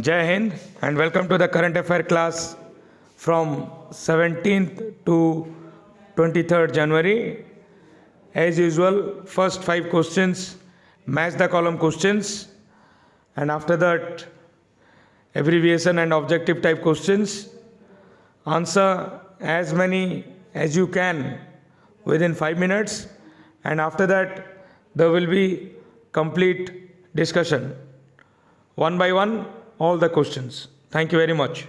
Jai Hind and welcome to the current affair class from 17th to 23rd January. As usual, first 5 questions, match the column questions, and after that, abbreviation and objective type questions. Answer as many as you can within 5 minutes, and after that, there will be complete discussion. One by one, all the questions. Thank you very much.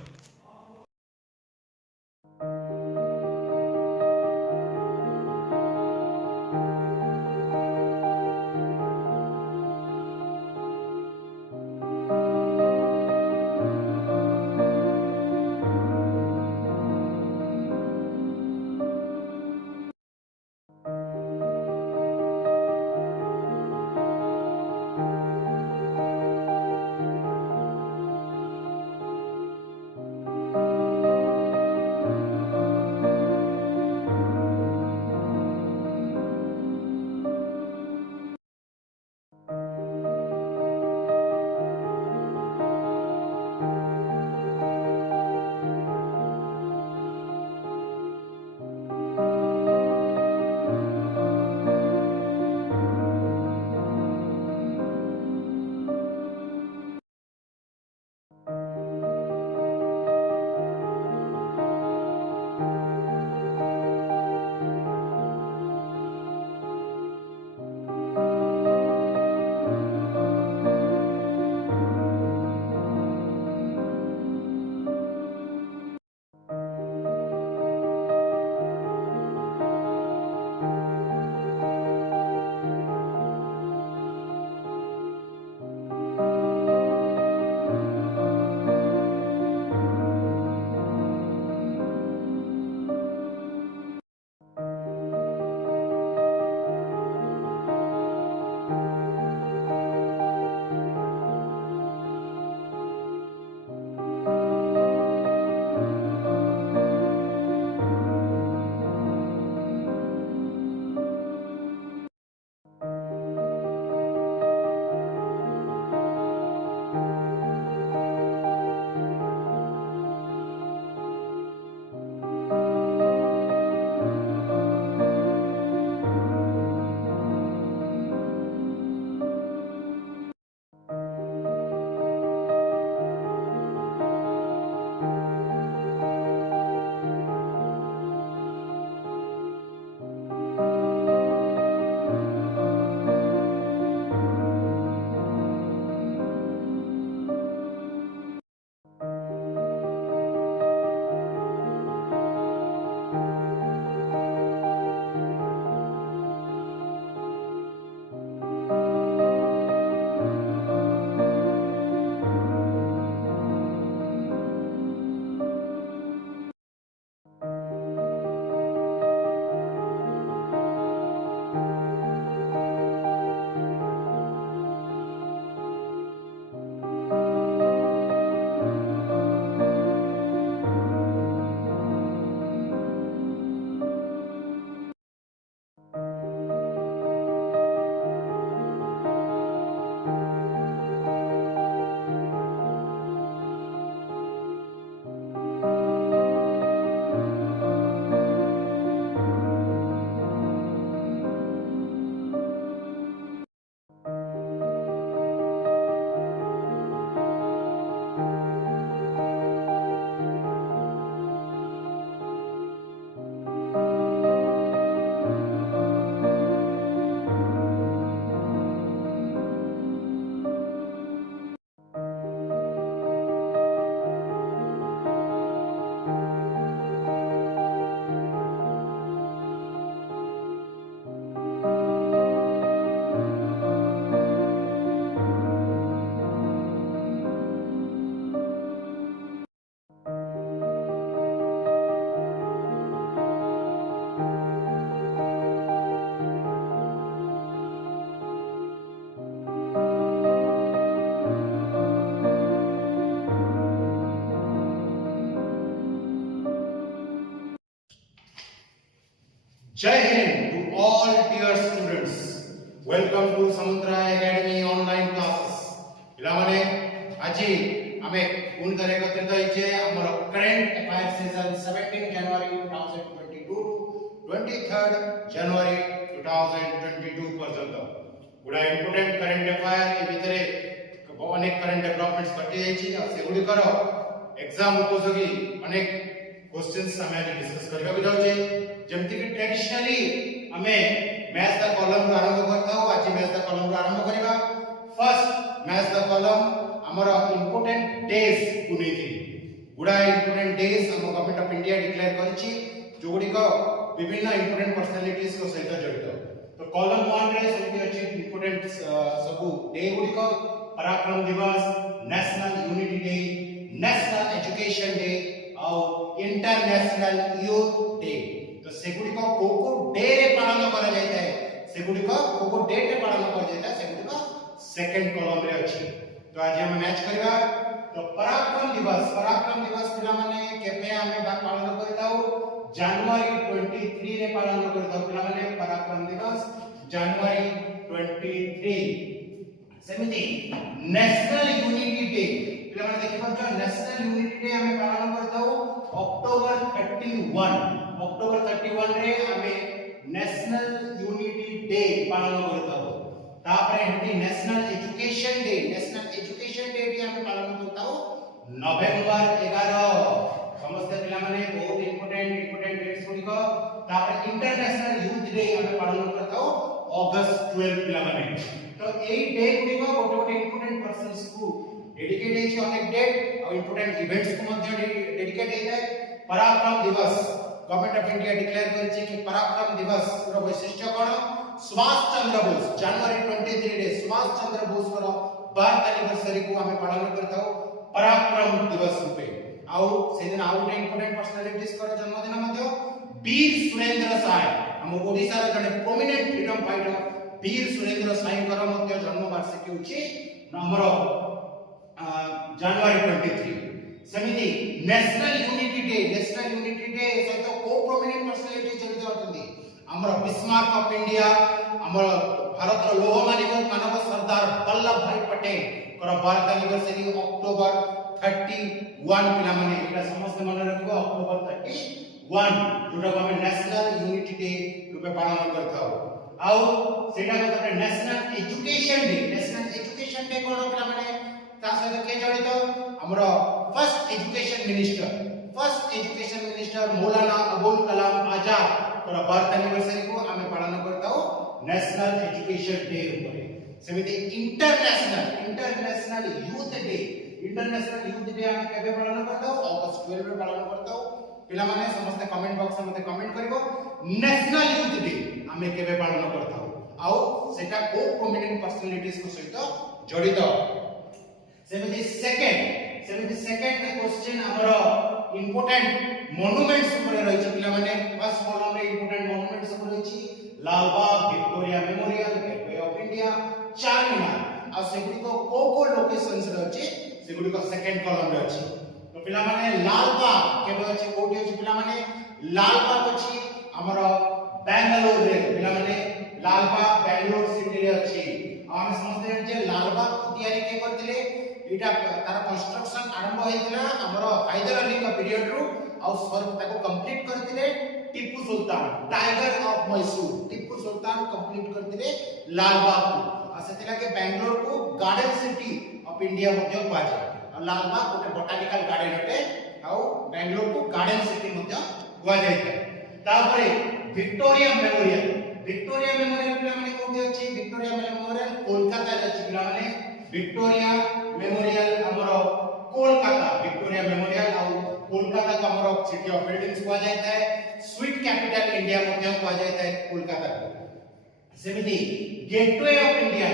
Jai Hind to all dear students. Welcome to Samudra Academy online classes. ପିଲାମାନେ ଆଜି आमे पुणी ଥରେ एकत्रित होइछे हमर current affair season 17 जनवरी 2022 to 23 जनवरी 2022 पर्यंत गुडा इंपोर्टेंट करंट अफेयर ए भितरे अनेक करंट डेवलपमेंट्स घटी जाइछि आ से गुडी करो एग्जाम उपयोगी अनेक क्वेश्चंस हमें आज डिस्कस करबा को जाउछे जेमति कि ट्रेडिशनली हमें मैथ द कॉलम रो आरंभ करता हो आज मैथ द कॉलम रो आरंभ करिबा फर्स्ट मैथ द कॉलम हमर इंपोर्टेंट डेज को नेकी गुडा इंपोर्टेंट डेज हम गवर्नमेंट ऑफ इंडिया डिक्लेयर करछि जोडी को विभिन्न इंपोर्टेंट पर्सनालिटीज को सहित जड़ित तो कॉलम 1 रे सभी अछि इंपोर्टेंट सब डे गुडी को पराक्रम दिवस national unity day national education day और इंटरनेशनल यूथ डे तो सेगुडी को डे रे पालन करा जायता है सेगुडी को डे रे पालन करा जायता है सेगुडी को सेकंड कॉलम रे अछि तो आज हम मैच करबा तो पराक्रम दिवस पिला माने केबे हमें पालन करता हो जनवरी 23 रे पालन करता हो पिला माने पराक्रम दिवस जनवरी 23 सेमिति नेशनल यूनिटी डे पिला माने देखि पछो नेशनल यूनिटी डे हमें पालन करता हो अक्टोबर 31 रे हमें नेशनल यूनिटी डे पालन करता हो तापरे हेटी नेशनल एजुकेशन डे भी हमें पालन करता हो नवंबर 11 समस्त पिला माने बहुत इंपोर्टेंट डेट्स गुडी को तापरे इंटरनेशनल यूथ डे हमें पालन करता हो अगस्त 12 पिला माने तो एई डे गुडी को गोटे इंपोर्टेंट पर्सन्स को डेडिकेट है अनेक डेट और इंपोर्टेंट इवेंट्स को मध्य डेडिकेट है पराक्रम दिवस गवर्नमेंट ऑफ इंडिया डिक्लेयर करछि कि पराक्रम दिवस रो वैशिष्ट्य कोन सुभाष चंद्र बोस जनवरी 23 रे सुभाष चंद्र बोस रो बर्थ एनिवर्सरी को हमें पालन करता हो पराक्रम दिवस रूपे आउ से दिन आउ इंपोर्टेंट पर्सनालिटीज को जन्मदिन मध्य वीर सुरेंद्र साय हम ओडिसा रो जने प्रोमिनेंट फ्रीडम फाइटर वीर सुरेंद्र साय कर मध्य जन्म वार्षिकी होछि हमर जनवरी 23 समिति नेशनल यूनिटी डे सहित को प्रोमिनेंट पर्सनालिटी जड़ित होतंदी हमर बिस्मार्क ऑफ इंडिया हमर भारत रो लोह मानव सरदार वल्लभ भाई पटेल कर बर्थ एनिवर्सरी अक्टोबर 31 पिला माने एटा समस्त मन रखिबो अक्टोबर 31 जोटा हम नेशनल यूनिटी डे रूपे पालन करथाउ आउ सेटा को नेशनल एजुकेशन डे कोन पिला माने ता सहित के जड़ित हमर first education minister Maulana Abul Kalam Azad कर बर्थ एनिवर्सरी को हमें पालन करता हो नेशनल एजुकेशन डे ऊपर सेमिति इंटरनेशनल यूथ डे हमें केबे पालन करता हो अगस्त 12 रे पालन करता हो पिला माने समस्त कमेंट बॉक्स में मते कमेंट करिवो नेशनल यूथ डे हमें केबे पालन करता हो आउ सेटा को प्रोमिनेंट पर्सनालिटीज को सहित जड़ित सेमिति सेकंड क्वेश्चन हमरो इंपोर्टेंट मॉन्यूमेंट्स ऊपर रहिछि पिला माने फर्स्ट कॉलम रे इंपोर्टेंट मॉन्यूमेंट्स ऊपर रहिछि Lal Bagh Victoria Memorial Gateway of India Charminar आ सेगुडी को लोकेशंस रे अछि सेगुडी को सेकंड कॉलम रे अछि तो पिला माने लाल बाग केबे अछि कोठी अछि पिला माने लाल बाग अछि हमरो बेंगलुरु रे पिला माने लाल बाग बेंगलुरु सिटी रे अछि हम समझते हैं जे लाल बाग को तैयारी के करथिले एटा तार कंस्ट्रक्शन आरंभ होइतिला हमरो हैदर अली का पीरियड रो और स्वर्ग ताको कंप्लीट करथिले Tipu Sultan tiger of Mysore Tipu Sultan complete करथिले लाल बाग को आ सेतिला के बेंगलोर को गार्डन सिटी ऑफ इंडिया मध्य पाए और लाल बाग गोटे बोटानिकल गार्डन होते और बेंगलोर को गार्डन सिटी मध्य हुआ जायते तापरे विक्टोरिया मेमोरियल पिला माने कोठी अछि विक्टोरिया मेमोरियल कोलकाता रे अछि पिला माने विक्टोरिया मेमोरियल हमरो कोलकाता विक्टोरिया मेमोरियल और कोलकाता का हमरो सिटी ऑफ बिल्डिंग्स को जायता है स्वीट कैपिटल इंडिया मध्य को जायता है कोलकाता को सेमिति गेटवे ऑफ इंडिया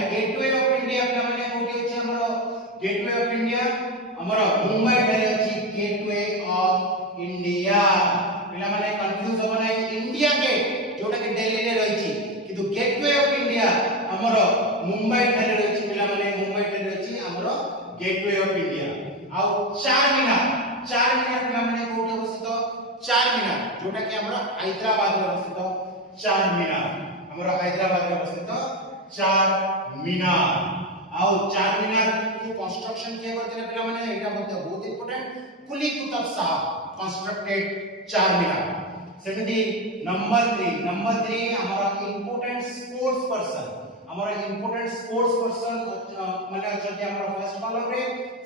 पिला माने कोठी अछि हमरो गेटवे ऑफ इंडिया हमरो मुंबई रे अछि गेटवे ऑफ इंडिया पिला माने कंफ्यूज हो नै इंडिया गेट जोटा कि दिल्ली रे रहिछि किंतु गेटवे ऑफ इंडिया हमरो मुंबई रे रहिछि पिला माने मुंबई रे रहिछि हमरो गेटवे ऑफ इंडिया आ चारमीनार पिला माने कोठी अवस्थित चारमीनार जोटा कि हमरो हैदराबाद रे अवस्थित चारमीनार हमरो हैदराबाद रे अवस्थित चारमीनार ଆଉ ଚାରମିନାର କୁ କନଷ୍ଟ୍ରକ୍ସନ କିଏ କରିଥିଲେ ପିଲାମାନେ ଏଇଟା ମଧ୍ୟ ବହୁତ ଇମ୍ପୋର୍ଟାଣ୍ଟ କୁଲି କୁତୁବ ଶାହ କନଷ୍ଟ୍ରକ୍ଟେଡ ଚାରମିନାର ସେମିତି नंबर 3 ଆମର इम्पोर्टेंट स्पोर्ट्स पर्सन माने अछंती हमर फर्स्ट कॉलम रे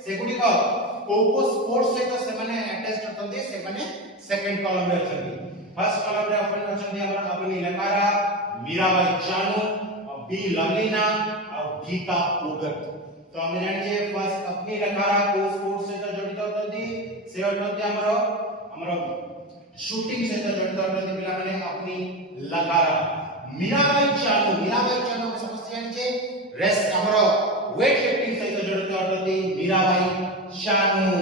सेगुडी को स्पोर्ट्स सहित से माने अटैच्ड होतंती से माने सेकंड कॉलम रे अछंती फर्स्ट कॉलम रे अपन अछंती हमर अग्नि लकारा मीराबाई चानू बी लवलीना और गीता पोगत तो हम जानि जे फर्स्ट अग्नि लकारा को स्पोर्ट्स सहित जड़ित होतंती से होतंती हमर शूटिंग सहित जड़ित होतंती पिला माने अग्नि लकारा मीराबाई चानू के समस्त जानि जे रेस हमर वेट लिफ्टिंग सहित जड़ित होतंती मीराबाई चानू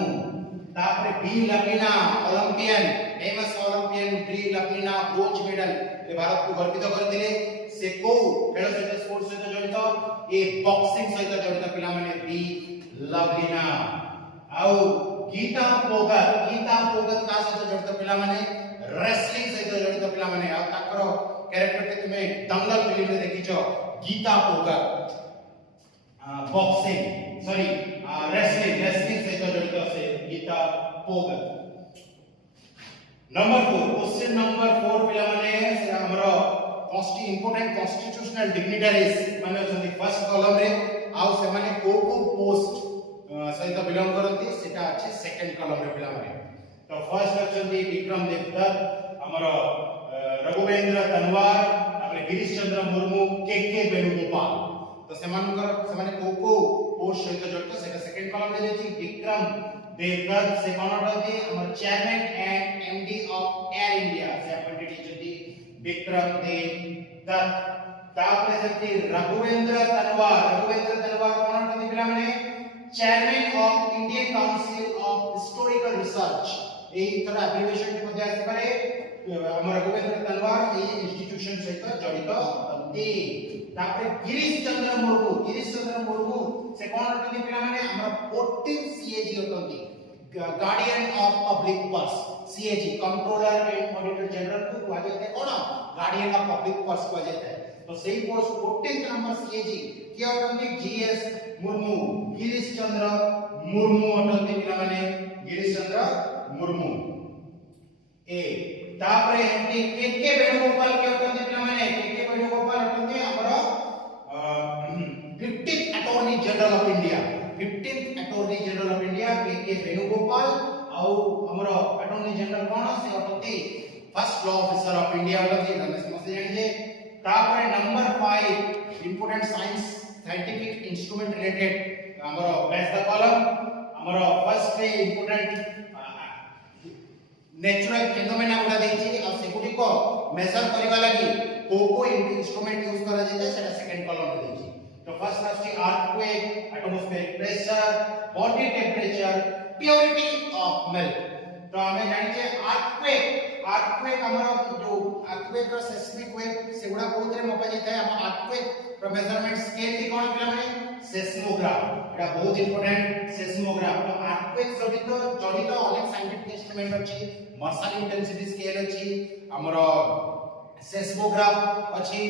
तापरे B Lovlina Olympian famous Olympian B Lovlina bronze medal ए भारत को गर्वित करथिले से को खेल सहित स्पोर्ट्स सहित जड़ित ए बॉक्सिंग सहित जड़ित पिला माने बी लवलीना आउ गीता पोगत का सहित जड़ित पिला माने रेसलिंग सहित जड़ित पिला माने आ ताकर कैरेक्टर के तुमे दंगल फिल्म रे देखिछो गीता पोगत बॉक्सिंग सॉरी रेसलिंग सहित जड़ित से गीता पोगत क्वेश्चन नंबर 4 पिला माने हमरो इंपोर्टेंट कॉन्स्टिट्यूशनल डिग्निटरीज माने अछंती फर्स्ट कॉलम रे आउ से माने को पोस्ट सहित बिलोंग करती सेटा अछि सेकंड कॉलम रे पिला माने तो फर्स्ट अछंती विक्रम देवदत्त हमरो रघुवेंद्र तनवार अपने गिरीश चंद्र मुर्मू के वेणुगोपाल तो से माने को पोस्ट सहित जड़ित सेटा सेकंड कॉलम रे जेछि विक्रम देवदत्त से कोन अटती हमर chairman and MD of air India से अपॉइंटेड जेछि विक्रम देवदत्त तापरे जेछि रघुवेंद्र तनवार कोन अटती पिला माने chairman of Indian council of historical research एही तरह एब्रिविएशन के मध्ये आसी पारे हमर रघुवेंद्र तनवार ए इंस्टीट्यूशन सहित जड़ित अति तापरे गिरीश चंद्र मुर्मू से कोन अटती पिला माने हमर 14 सीएजी अटती guardian of public purse CAG controller and auditor general को कुआ जाते कोन गार्डियन ऑफ पब्लिक पर्स कुआ जाता है तो सही पोस्ट 14th नंबर सीएजी के अटती जीएस मुर्मू गिरीश चंद्र मुर्मू अटती पिला माने गिरीश चंद्र मुर्मू ए तापरे एमटी के वेणुगोपाल के अटती पिला माने के वेणुगोपाल अटती हमरो 15th attorney general of India के वेणुगोपाल आउ हमरो अटॉर्नी जनरल कोन से अटती first law officer of India अटती हम समझ जानि जे तापरे number 5 important scientific instrument related हमरो मैच द कॉलम हमरो फर्स्ट इंपोर्टेंट नेचुरल फेनोमेना गुडा देछि आ सेगुडी को मेजर करबा लागि को इंस्ट्रूमेंट यूज करा जाय सेटा सेकंड कॉलम रे देछि तो फर्स्ट आछि earthquake atmospheric pressure body temperature purity of milk तो हमें जानि जे अर्थक्वेक हमरो जो अर्थक्वेक रो सेस्मिक वेव सेगुडा कोथरे मपा जाय हम अर्थक्वेक रो मेजरमेंट स्केल थी कोन पिला माने सेस्मोग्राफ एटा बहुत इंपोर्टेंट सेस्मोग्राफ तो अर्थक्वेक जड़ित अनेक साइंटिफिक इंस्ट्रूमेंट अछि मार्शल इंटेंसिटी स्केल अछि हमरो सेस्मोग्राफ अछि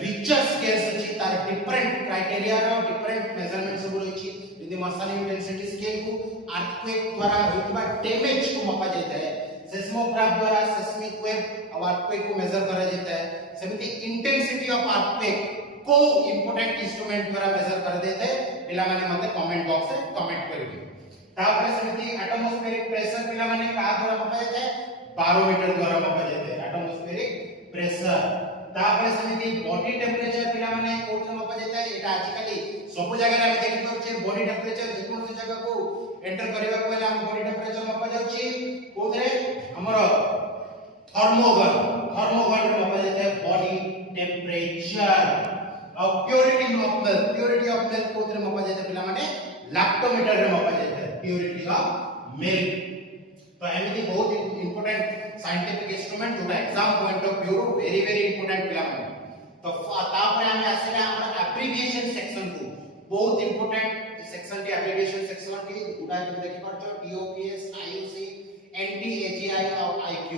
रिचर स्केल्स अछि तार डिफरेंट क्राइटेरिया रो डिफरेंट मेजरमेंट सब अछि यदि मार्शल इंटेंसिटी स्केल को अर्थक्वेक द्वारा होइबा डैमेज को मापा जाता है सेस्मोग्राफ द्वारा सेस्मिक वेव और अर्थक्वेक को मेजर करा जाता है सेमिति इंटेंसिटी ऑफ अर्थक्वेक को इंपोर्टेंट इंस्ट्रूमेंट द्वारा मेजर कर देते हैं पिला माने मते कमेंट बॉक्स रे कमेंट करिवे तापर सेमिति एटमॉस्फेरिक प्रेशर पिला माने का द्वारा मापा जाता है बारोमीटर द्वारा मापा जाता है एटमॉस्फेरिक प्रेशर तापर सेमिति बॉडी टेंपरेचर पिला माने कोथरे मापा जाता है एटा आजकल सब जगह रे देखि परछे बॉडी टेंपरेचर जेकोन से जगह को एंटर करबा को हम बॉडी टेंपरेचर मापा जाउची कोथरे हमरो थर्मोगन रे मापा जाता है बॉडी टेंपरेचर और प्योरिटी ऑफ मिल्क कोथरे मापा जाता है पिला माने लैक्टोमीटर रे मापा जाता है प्योरिटी ऑफ मिल्क तो एमिति बहुत इंपोर्टेंट साइंटिफिक इंस्ट्रूमेंट जोटा exam point of view very important पिला माने तो तापर हम आसीला हमर एब्रिविएशन सेक्शन को बहुत इंपोर्टेंट सेक्शन के एब्रिविएशन सेक्शन के गुडा के देखि परछो DOPS IUC NT AGI और IQ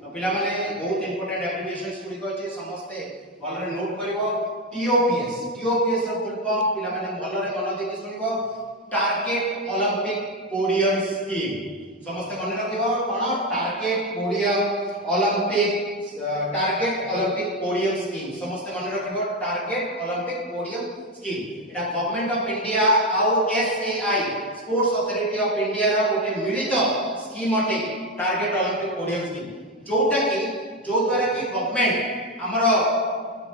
तो पिला माने बहुत इंपोर्टेंट एप्लीकेशंस गुडी को अछि समस्ते भलरे नोट करिवो टीओपीएस टीओपीएस रो फुल फॉर्म पिला माने भलरे मन देकी सुनिवो टारगेट ओलंपिक पोडियम स्कीम समस्ते मन रखिवो कोन टारगेट ओलंपिक पोडियम स्कीम समस्ते मन रखिवो target Olympic podium scheme Etah government of India आउ SAI sports authority of India रा गोटे मिलित स्कीम अटे टारगेट ओलंपिक पोडियम स्कीम जोटा कि जो द्वारा कि गवर्नमेंट हमर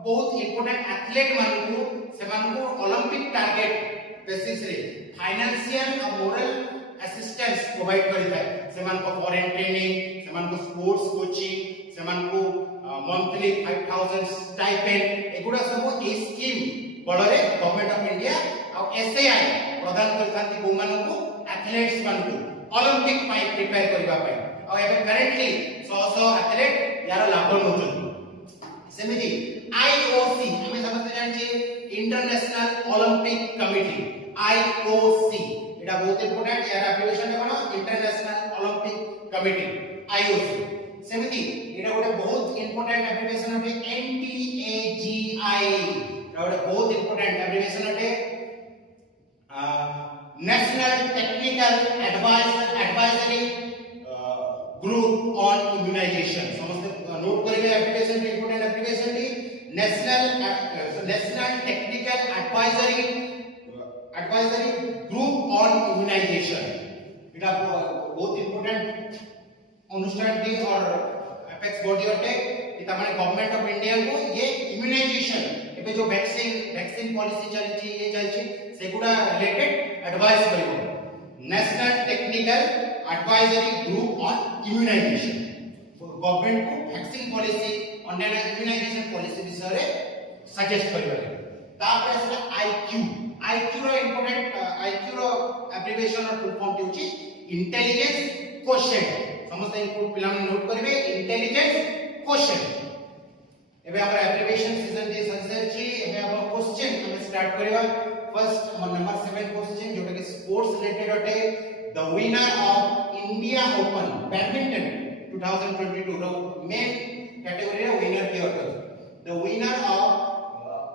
बहुत इंपोर्टेंट एथलीट मानकु सेमानकु ओलंपिक टारगेट बेसिस रे फाइनेंशियल और मोरल असिस्टेंस प्रोवाइड करिता सेमानको फॉरेन ट्रेनिंग सेमानको स्पोर्ट्स कोचिंग सेमानको मंथली 5000 स्टाइपेंड एगुडा सब ए स्कीम बडरे गवर्नमेंट ऑफ इंडिया और एसएआई प्रदान करथांती को मानकु एथलीट्स मानकु ओलंपिक पाई प्रिपेयर करबा पाई और एबे करेंटली 100 एथलीट यार लाभ होउछन सेमिति आईओसी हमें समझते जानछि इंटरनेशनल ओलंपिक कमिटी आईओसी एटा बहुत इंपोर्टेंट यार एप्लीकेशन कोन इंटरनेशनल ओलंपिक कमिटी आईओसी सेमिति एटा गोटे बहुत इंपोर्टेंट एप्लीकेशन है एनटीएजीआई एटा गोटे बहुत इंपोर्टेंट एप्लीकेशन है national technical advisory group on immunisation समस्त नोट करिवे application important application national technical advisory group on immunisation एटा बहुत इंपोर्टेंट अनुष्ठान टी और एपेक्स बॉडी अटे कि तमाने गवर्नमेंट ऑफ इंडिया को ये इम्यूनाइजेशन एबे जो वैक्सीन पॉलिसी चली छी ये चली छी सेगुडा रिलेटेड एडवाइस करिवो National technical advisory group on Immunisation government को वैक्सीन पॉलिसी अन्य इम्यूनाइजेशन पॉलिसी विषय रे सजेस्ट करिवले तापर से आईक्यू रो इंपोर्टेंट आईक्यू रो एब्रिविएशन और फुल फॉर्म होची इंटेलिजेंस क्वोशिएंट समस्त इनपुट पिला नोट करिवे इंटेलिजेंस क्वोशिएंट एबे हमर एब्रिविएशन सीजन दे संसर छी एबे हम क्वेश्चन हम स्टार्ट करिवा फर्स्ट नंबर 7 क्वेश्चन जोटा कि स्पोर्ट्स रिलेटेड अटे the winner of India Open badminton 2022 रो मेन कैटेगरी रे विनर के अटे the winner of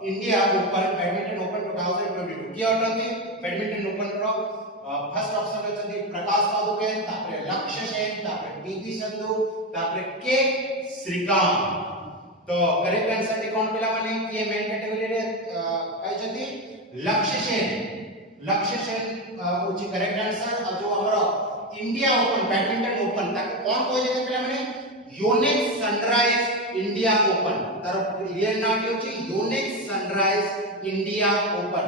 India Open badminton Open 2022 के अटे बैडमिंटन ओपन रो फर्स्ट ऑप्शन अछि प्रकाश पादुकोण तापरे लक्ष्य सेन तापरे पीवी संधू तापरे के श्रीकांत तो करेक्ट आंसर टी कोन पिला माने के मेन कैटेगरी रे आइछथि लक्ष्य सेन होची करेक्ट आंसर और जो हमरो इंडिया ओपन बैडमिंटन ओपन ताके कोन कोइ जे पिला माने योनेक्स सनराइज इंडिया ओपन तार रियल नाम होची योनेक्स सनराइज इंडिया ओपन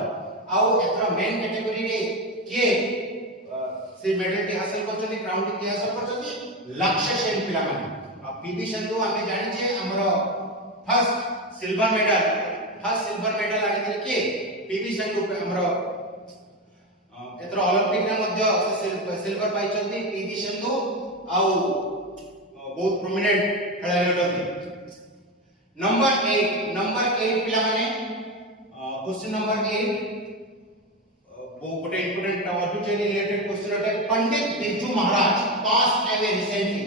आउ एथरा मेन कैटेगरी रे के से मेडल टी हासिल करछथि क्राउन टी हासिल करछथि लक्ष्य सेन पिला माने आ पीवी संधू हमें जानि छे हमरो फर्स्ट सिल्वर मेडल आनिथिले के पीवी संधू हमरो एथरा ओलंपिक रे मध्य सिल्वर पाइछथि पीवी संधू आउ बहुत प्रोमिनेंट खेलाड़ी अटନ୍ତି नंबर 8 पिला माने क्वेश्चन नंबर 8 वो गोटे इंपोर्टेंट ऑब्जेक्ट रिलेटेड क्वेश्चन अटे Pandit Birju Maharaj passed away recently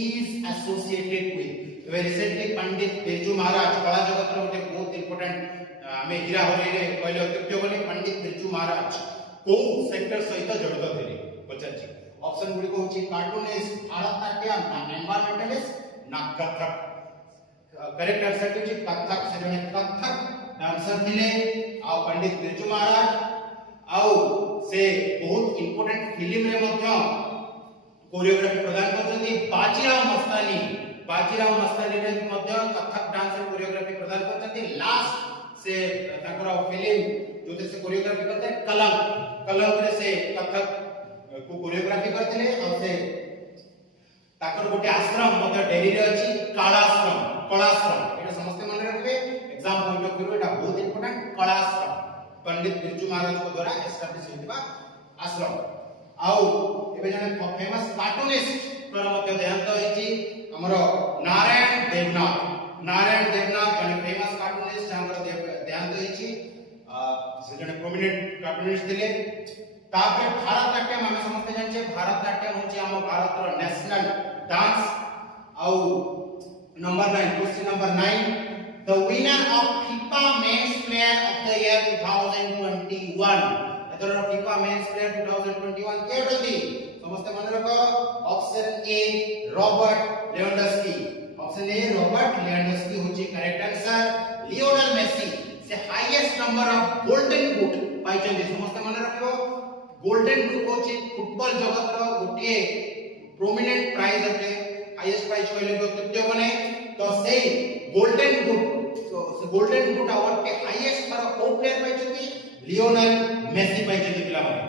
is associated with वे रिसेंटली पंडित बिरजू महाराज कला जगत रो गोटे बहुत इंपोर्टेंट हमें हीरा होली रे कहले अत्यक्ष बोली पंडित बिरजू महाराज को सेक्टर सहित जड़ित थिले पचाची ऑप्शन गुडी को होची कार्टूनिस्ट भारतनाट्यम ना एनवायरमेंटलिस्ट ना कथक करेक्ट आंसर होची कथक से जने कथक डांसर थिले आ पंडित बिरजू महाराज आउ से बहुत इंपोर्टेंट फिल्म रे मध्य कोरियोग्राफी प्रदान करछथि बाजीराव मस्तानी रे मध्य कथक डांस रे कोरियोग्राफी प्रदान करछथि लास्ट से ताकर फिल्म जोते से कोरियोग्राफी करते कलंक रे से कथक को कोरियोग्राफी करथिले और से ताकर गोटे आश्रम मध्य डेली रे अछि कलाश्रम एटा समस्त मन रखबे एग्जाम पॉइंट ऑफ व्यू एटा बहुत इंपोर्टेंट कलाश्रम पंडित बिरजू महाराज को द्वारा एस्टैब्लिश होइबा आश्रम आउ एबे जने फेमस कार्टूनिस्ट कर मध्य देहांत होइछि हमरो नारायण देवनाथ जने फेमस कार्टूनिस्ट हमरो देहांत होइछि से जने प्रोमिनेंट कार्टूनिस्ट थिले तापर भारतनाट्यम हम समस्त जानछे भारतनाट्यम होछि हम भारत रो नेशनल डांस आउ Number 9, question number 9. The winner of FIFA Men's Player of the Year 2021. एथर FIFA Men's Player 2021 के अटंती समस्त मन रख. Option A Robert Lewandowski. Option A Robert Lewandowski होची करेक्ट आंसर. लियोनेल मेसी से highest number of golden boot पाइचंदी समस्त मन रखिबो. गोल्डन बूट होची फुटबॉल जगत रो गोटिए प्रोमिनेंट प्राइज अटे. हाईएस्ट प्राइज कहले तो तृतीय बने. तो से गोल्डन बूट, तो गोल्डन बूट अवार्ड के हाईएस्ट पर को प्लेयर पाइचंदी लियोनेल मेसी पाइचंदी पिला माने.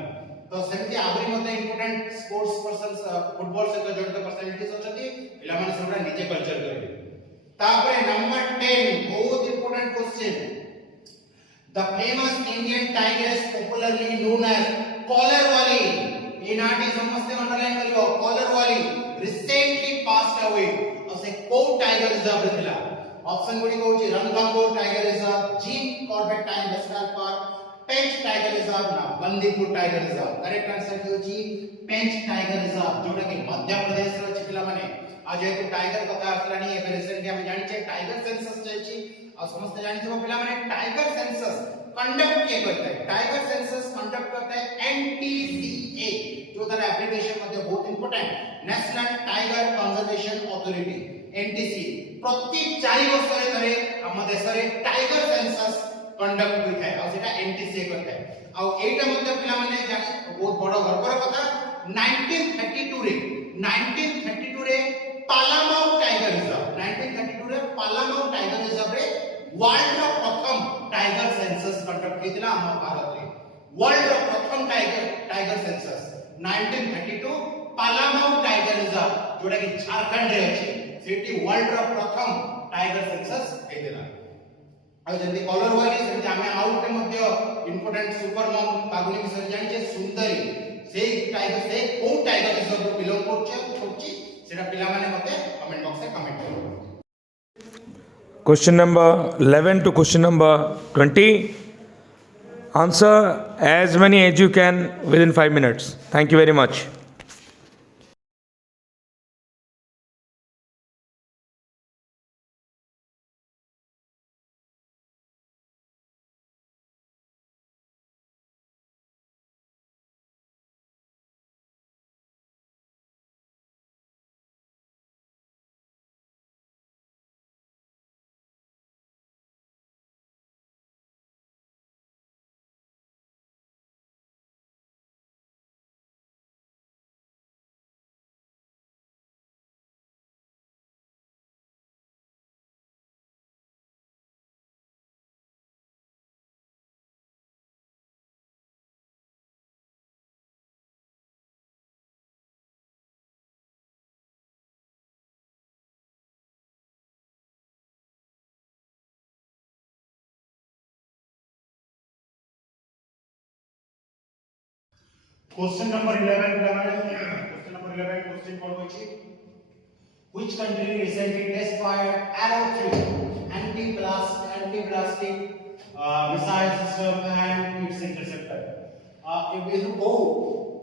तो सेमती आबरी मते इंपोर्टेंट स्पोर्ट्स पर्सन्स फुटबॉल से तो जड़ित पर्सनालिटीज अछती पिला माने सबरा नीचे कल्चर करबे. तापरे नंबर 10 बहुत important question. The famous Indian tigress popularly known as collar wali. ये नाटी समझते अंडरलाइन करियो. collar wali recently passed away. असे को टाइगर रिजर्व थिला. ऑप्शन गुडी कहूची Ranthambore tiger reserve, Jim Corbett national park, Pench tiger reserve ना Bandipur tiger reserve. Correct answer कहूची पेंच टाइगर रिजर्व जोटा कि मध्य प्रदेश रो छिला माने. आज एक टाइगर कथा आसलानी एक रिसेंटली हम जानि छे टाइगर सेंसस चलची. और समस्त जानि छे पिला माने टाइगर सेंसस कंडक्ट के करता है. टाइगर सेंसस कंडक्ट करता है एनटीसीए जो तार एप्लीकेशन मध्ये बहुत important. National tiger conservation authority NTC प्रति 4 वर्ष रे थरे हम देश रे टाइगर सेंसस कंडक्ट होई थाए. और सेटा एनटीसी करता है. और एटा मध्ये पिला माने जानि बहुत बड़ गर्वर कथा. 1932 रे पालामाउ टाइगर रिजर्व, 1932 रे पालामाउ टाइगर रिजर्व रे वर्ल्ड रो प्रथम टाइगर सेंसस कंडक्ट कितला हम भारत रे. वर्ल्ड रो प्रथम टाइगर सेंसस 1932 पालामाउ टाइगर रिजर्व जोटा कि झारखंड रे अछि. सेठी वर्ल्ड रो प्रथम टाइगर सेंसस हेतिला. आ जंदी कलर वाली सेठी हमें आउट मध्ये इंपोर्टेंट सुपर मॉम पागुनी विषय जानि छे सुंदरी. से टाइगर से को टाइगर रिजर्व रो बिलोंग करछि सेटा पिला माने मते कमेंट बॉक्स में कमेंट करो. Question number 11 to question number 20. Answer as many as you can within 5 minutes. Thank you very much. Question number 11 question number 11 question कौन होची. Which country recently test fired Arrow 3 anti-ballistic missile system and its interceptor. if we go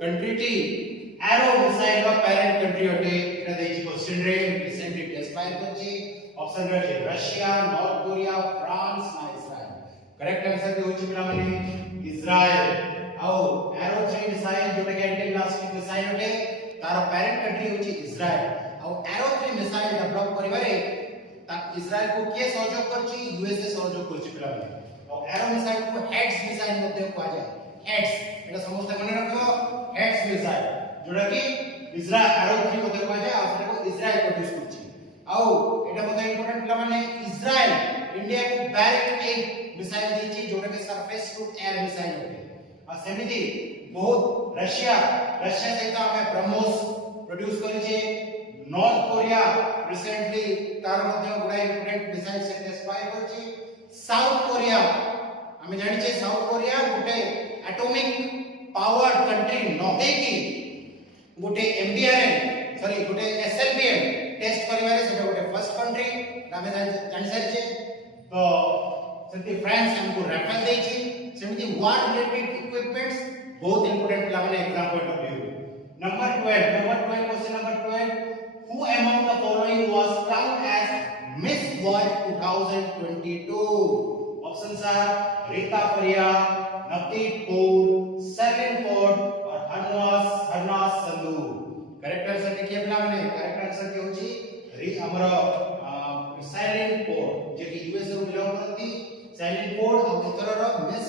country T Arrow missile का parent country होते इटा देची question रे recently test fire करची. Option रे Russia, north Korea, France ना Israel. Correct answer के होची पिला माने इस्राइल. आओ एरो 3 मिसाइल जोटा के एंटी ब्लास्टिक मिसाइल होते तार पेरेंट कंट्री होची इस्राइल. आओ एरो 3 मिसाइल डेवलप करिबारे ता इस्राइल को के सहयोग करची यूएसए सहयोग करची पिला. आओ एरो मिसाइल को हेड्स मिसाइल मध्ये कहा जाय. हेड्स एटा समस्त मन रखो. हेड्स मिसाइल जोटा कि इस्राइल एरो 3 मध्ये कहा जाय. आ सेटा को इस्राइल प्रोड्यूस करची. आओ एटा मध्ये इंपोर्टेंट पिला माने इस्राइल इंडिया को डायरेक्ट एक मिसाइल देची जोटा के सरफेस टू एयर मिसाइल होते. सेमिति बहुत रशिया सहित हमें ब्रह्मोस प्रोड्यूस करी छे. नॉर्थ कोरिया रिसेंटली तार मध्ये गुडा इंपोर्टेंट मिसाइल से टेस्ट फायर करछि. साउथ कोरिया हमें जानि छे साउथ कोरिया गुटे एटॉमिक पावर कंट्री नहे की गुटे एमडीआरएम सॉरी गुटे एसएलबीएम टेस्ट करिवारे सेटा गुटे फर्स्ट कंट्री हमें जानि सारि छे. तो सेति फ्रांस हमको रेफर देई छी. सेमिति वार रिलेटेड इक्विपमेंट्स बहुत इंपोर्टेंट पिला माने exam point of view. Number 12 question number 12. Who among the following was crowned as answer Rita परिया, नवदीप कौर, सेलिन कोड और हरनास संधू। करेक्ट आंसर देखिए पिला माने, करेक्ट आंसर के होची री हमर सेलिन कोड जे कि यूएस रो बिलोंग करती। सेलिन कोड और इतरर मिस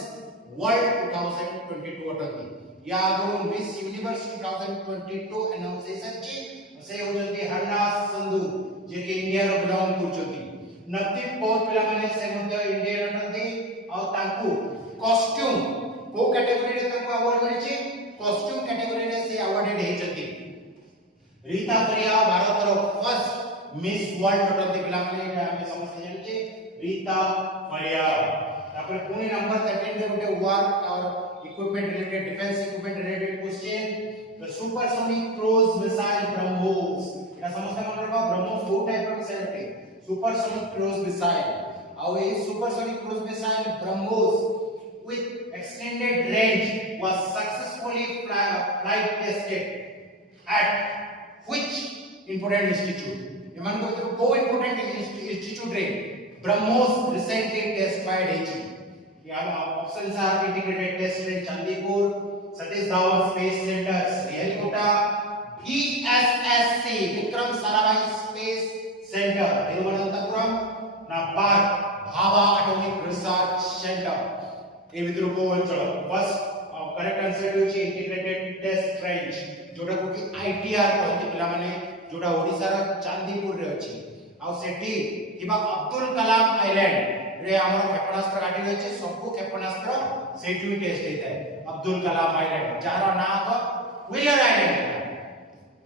वर्ल्ड 2022 अटकी या आगो मिस यूनिवर्स 2022 अनाउंसेशन ची से होजती हरनास संधू जे कि इंडिया रो बिलोंग करचती। नवदीप कौर पिला माने से मध्ये इंडिया रटती और तांकू कॉस्ट्यूम को कैटेगरी रे तांकू अवार्ड मिलची, कॉस्ट्यूम कैटेगरी रे से अवार्डेड हेचती। रीता परिया Bharat row first miss world रटती पिला माने हम समझ जानिचे रीता परिया। तापर पुनी नंबर 13 रे गोटे वर्क और equipment related defence equipment related question the supersonic cruise missile BrahMos. एटा समझते मन रखो ब्रह्मोस दो टाइप रो मिसाइल है, सुपरसोनिक क्रूज मिसाइल और ये supersonic cruise missile BrahMos with extended range was successfully flight tested at which important institute? एमान को को important institute रे ब्रह्मोस recently testified हेची। यहाँ options are Integrated test Range Chandipur, Satish Dhawan Space Centre Sriharikota, VSSC Vikram Sarabhai Space Centre Thiruvananthapuram, NABARD Bhabha Atomic Research Centre ए विद्रो को अंचल। फर्स्ट करेक्ट आंसर होची इंटीग्रेटेड टेस्ट रेंज जोटा को कि ITR कहते पिला माने जोटा ओडिसा रा चांदीपुर रे अछि। आ सेठी किबा अब्दुल कलाम आइलैंड रे हमर क्षेपणास्त्र घाटी रहछि, सब क्षेपणास्त्र सेठी टेस्ट हेता है अब्दुल कलाम आइलैंड जार ना तो व्हीलर आइलैंड।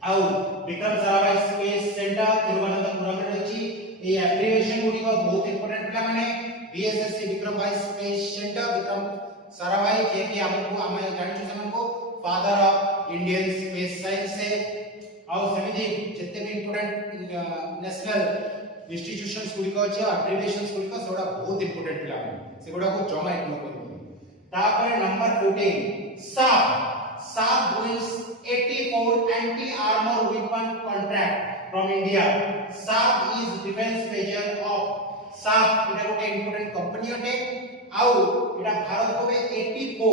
आउ विक्रम साराभाई स्पेस सेंटर तिरुवनंतपुरम रे रहछि। ए एब्रिविएशन गुडी को बहुत इंपोर्टेंट पिला माने VSSC विक्रम भाई स्पेस सेंटर विक्रम साराभाई जे कि हमको हम जानि छु को father of Indian space science है। आउ समिति जते भी इंपोर्टेंट नेशनल इंस्टीट्यूशंस गुडी को अछि एब्रिविएशंस गुडी को सोडा बहुत इंपोर्टेंट पिला माने से गुडा को जमा इग्नोर करबो। तापर number 14 SAP wins 84 anti-armor weapon contract from India. SAP is defense major of SAP इटा गोटे इंपोर्टेंट कंपनी अटे। आउ इटा भारत को 84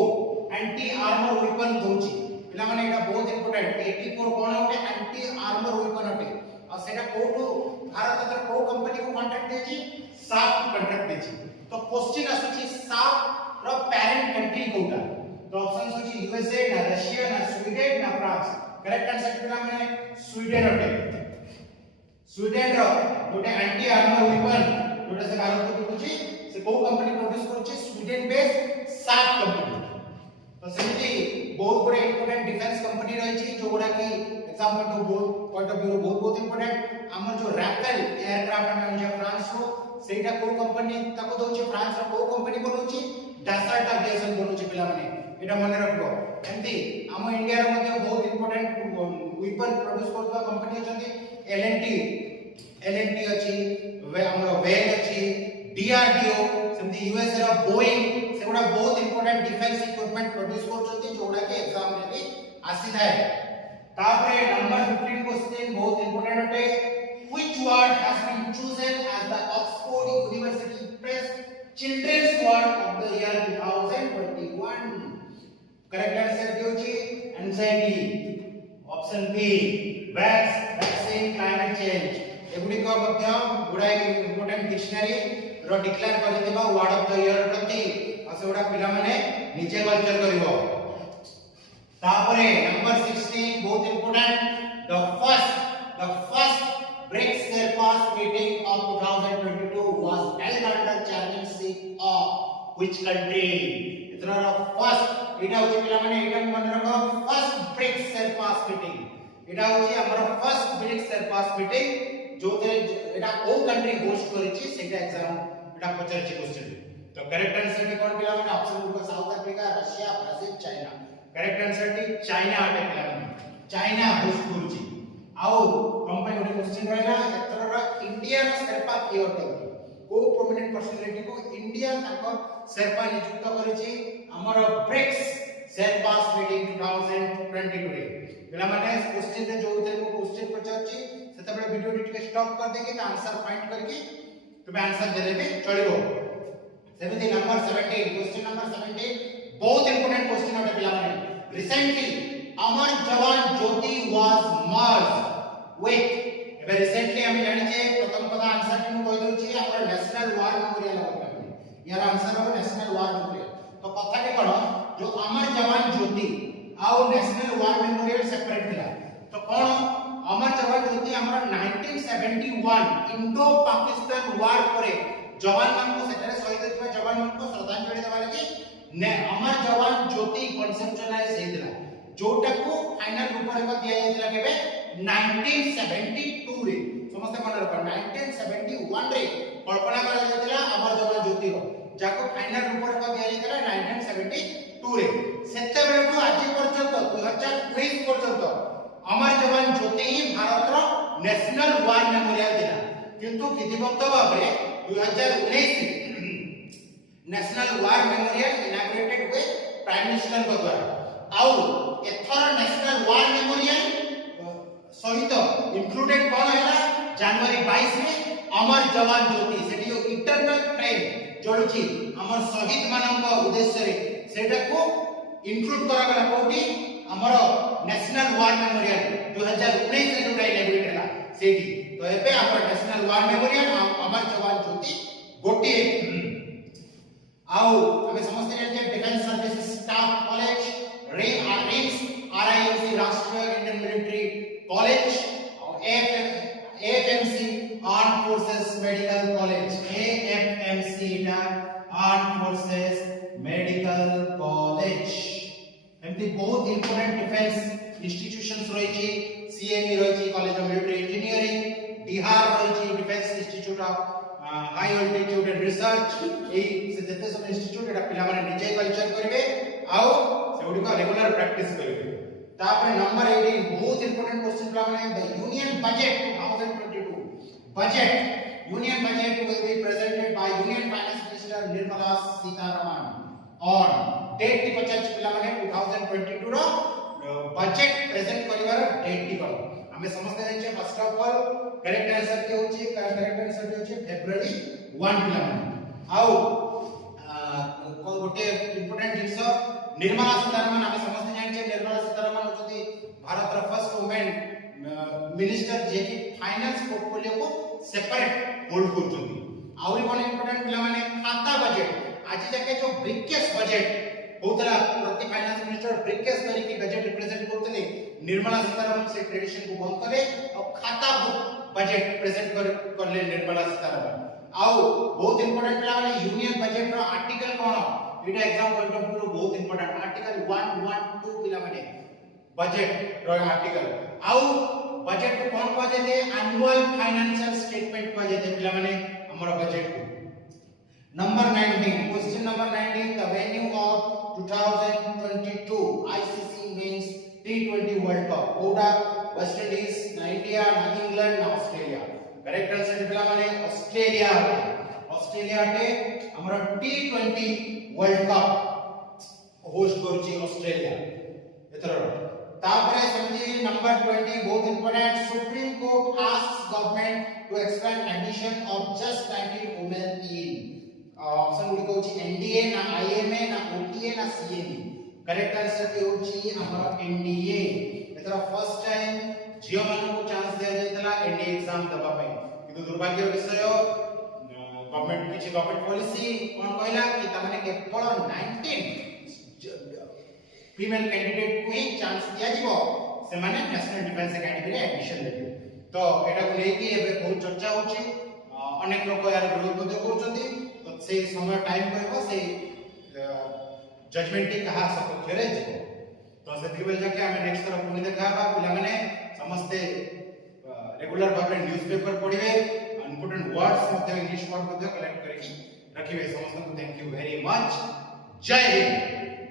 anti-armor weapon दोची पिला माने इटा बहुत इंपोर्टेंट 84 कोन होटे anti-armor weapon अटे। और सेटा कोटो भारत अगर को कंपनी को कॉन्ट्रैक्ट देची SAP कॉन्ट्रैक्ट देची। तो क्वेश्चन आसुची SAP रो पेरेंट कंट्री कोटा, तो ऑप्शन होची यूएसए ना रशिया ना स्वीडन ना फ्रांस। करेक्ट आंसर पिला माने स्वीडन अटे। स्वीडन रो गोटे एंटी आर्मर वेपन जोटा से भारत को होची से को कंपनी प्रोड्यूस करछि स्वीडन बेस्ड SAP कंपनी। तो सेमिति बहुत बड़े इंपोर्टेंट डिफेंस कंपनी रहिछि जोगुडा की एग्जाम पॉइंट ऑफ व्यू बहुत इंपोर्टेंट। हमर जो राफेल एयरक्राफ्ट हम जे फ्रांस रो सेटा को कंपनी ताको दोछि फ्रांस रो को कंपनी बनोछि डसल्ट एविएशन बनोछि पिला माने एटा मने रखबो। एंती हम इंडिया रो मध्ये बहुत इंपोर्टेंट वेपन प्रोड्यूस करतबा कंपनी अछंती एलएनटी अछि वे हमरो वेल अछि डीआरडीओ सेमती यूएस रो बोइंग सेगुडा बहुत इंपोर्टेंट डिफेंस इक्विपमेंट प्रोड्यूस करछंती जोडा के एग्जाम रे भी आसी थाए। तापरे नंबर 15 क्वेश्चन बहुत इंपोर्टेंट अटे। Which word has been chosen as the Oxford University Press children's word of the year 2021? Correct answer होची anxiety option B vaccine climate change. एगुडी को मध्य गुडाई इंपोर्टेंट डिक्शनरी रो डिक्लेयर कर देबा वर्ड ऑफ द ईयर प्रति असोडा पिला माने नीचे कल्चर करिवो। तापरे नंबर 16 बहुत important the first BRICS sherpas meeting of 2022 was held under chairmanship of which country? इतना फर्स्ट इटा होची पिला माने इटा मन रखो फर्स्ट ब्रिक्स शेरपास मीटिंग इटा होची हमर फर्स्ट ब्रिक्स शेरपास मीटिंग जोते इटा ओ कंट्री होस्ट करिछि सेटा एग्जाम इटा पचरछि क्वेश्चन। तो करेक्ट आंसर टी कोन पिला माने ऑप्शन को south Africa Russia Brazil China. Correct answer T China आटे पिला माने चाइना होस्ट करिछि। आउ कंपनी गोटे क्वेश्चन रहला एथरा इंडिया शेरपा की होते को प्रोमिनेंट पर्सनालिटी को इंडिया ताको शेरपा नियुक्त करिछि हमर ब्रिक्स शेरपास मीटिंग 2022 रे। पिला माने क्वेश्चन रे जो उतर को क्वेश्चन पचाछि सेता बडे वीडियो टिके स्टॉप कर देके आंसर फाइंड करके तबे आंसर देले भी चलिबो। सेमिति नंबर 17 क्वेश्चन नंबर 17 बहुत इंपोर्टेंट क्वेश्चन होते पिला माने रिसेंटली अमर जवान ज्योति वाज मर्ज विथ एबे रिसेंटली हम जानि जे प्रथम पद आंसर कि कहि दउ छी हमर नेशनल वार मेमोरियल होता यार आंसर हो नेशनल वार मेमोरियल तो कथा के कोन जो अमर जवान ज्योति आउ नेशनल वार मेमोरियल सेपरेट थिला तो कोन अमर जवान ज्योति हमर 1971 इंडो पाकिस्तान वार परे जवान मान को सेठारे शहीद होइबा जवान मान को श्रद्धांजलि देबा लागि ने अमर जवान ज्योति कॉन्सेप्चुअलाइज हेतिला जोटा को फाइनल रूप रेखा दिया जायतिला केबे 1972 रे समस्त मन रख 1971 रे कल्पना करा जायतिला अमर जवान ज्योति रो जाको फाइनल रूप रेखा दिया जायतिला 1972 रे सेते बेले को आज पर्यंत 2019 पर्यंत अमर जवान ज्योति ही भारत रो नेशनल वार मेमोरियल दिला किंतु विधिवत भाबरे 2019 नेशनल वार मेमोरियल इनॉग्रेटेड हुए प्राइम मिनिस्टर को द्वारा आउ एथर नेशनल वार मेमोरियल सहित इंक्लूडेड कोन हैला जनवरी 22 में अमर जवान ज्योति सेठी जो इंटरनल फ्लेम जोडुची अमर शहीद मानक उद्देश्य रे सेटा को इंक्लूड करा गला कोठी अमर नेशनल वार मेमोरियल 2019 रे जोडा इनॉग्रेट हैला सेठी तो एबे अमर नेशनल वार मेमोरियल अमर जवान ज्योति गोटे आओ हमें समझते हैं कि defence services staff college Rhames RIMC राष्ट्रीय इंडियन मिलिट्री कॉलेज और AFMC arm forces medical college AFMC ना आर्म फोर्सेस मेडिकल कॉलेज एमती बहुत इंपोर्टेंट डिफेंस इंस्टीट्यूशंस रही छी सीएमई रही छी College of Military Engineering DR रही छी Defence Institute of High Altitude and Research ए से जते सब इंस्टीट्यूट एटा पिला माने निजे कल्चर करबे आउ से गुडी को रेगुलर प्रैक्टिस करबे तापर नंबर 18 बहुत इंपोर्टेंट क्वेश्चन पिला माने the union budget 2022 budget union budget will be presented by union finance minister Nirmala Sitharaman on date टी पचाच पिला माने 2022 रो बजट प्रेजेंट करिवार डेट टी करो हमें समझते हैं जे first of all correct answer के होची करेक्ट आंसर के होची फेब्रुअरी 1 पिला माने आउ को गोटे इंपोर्टेंट जिंस निर्मला सीतारमण हमें समझते हैं जे निर्मला सीतारमण होची भारत रा फर्स्ट वुमेन मिनिस्टर जे की फाइनेंस पोर्टफोलियो को सेपरेट होल्ड करछथि आउरी कोन इंपोर्टेंट पिला माने खाता बजट आज जाके जो ब्रीफकेस बजट होतला प्रति फाइनेंस मिनिस्टर ब्रीफकेस तरीके बजट रिप्रेजेंट करतले निर्मला सीतारमण से ट्रेडिशन को बंद करे और खाता बुक बजट प्रेजेंट करले निर्मला सीतारमण आउ बहुत इंपोर्टेंट पिला माने union budget row article cone Etah exam point of view बहुत इंपोर्टेंट आर्टिकल 112 पिला माने बजट रो आर्टिकल आउ बजट को कोन कह जेते एनुअल फाइनेंशियल स्टेटमेंट कह जेते पिला माने हमर बजट को number 19 question number 19 the venue of 2022 ICC men's T20 world cup कोडा वेस्ट इंडीज ना इंडिया ना इंग्लैंड ना ऑस्ट्रेलिया करेक्ट आंसर पिला माने ऑस्ट्रेलिया टे हमरा T20 वर्ल्ड कप होस्ट करची ऑस्ट्रेलिया एतर तापरे समझी नंबर 20 बहुत important Supreme Court asks government to expand edition of just 19 women in option गुडी को छी एनडीए ना आईएमए ना ओटीए ना सीएमए करेक्ट आंसर के होची हमरा एनडीए एतर फर्स्ट टाइम जियो मान को चांस दिया जायतला एनडीए एग्जाम दबा पई किंतु दुर्भाग्य विषय गवर्नमेंट किछि गवर्नमेंट पॉलिसी कोन कहला कि तमने केवल 19 फीमेल कैंडिडेट को ही चांस दिया जिवो से माने नेशनल डिफेंस एकेडमी रे एडमिशन लेबे तो एटा को लेकी एबे बहुत चर्चा होची अनेक लोक यार विरोध मध्ये करछथि तो से समय टाइम कहबो से जजमेंट कहा सपक्ष रे जिवो तो से बेल जाके हमें नेक्स्ट तरफ पुनी देखाबा पिला माने समस्त रेगुलर भाबरे न्यूज़पेपर पढिबे इंपोर्टेंट वर्ड्स मध्ये इंग्लिश वर्ड मध्ये कलेक्ट करी रखिबे समस्त को थैंक यू वेरी मच जय हिंद।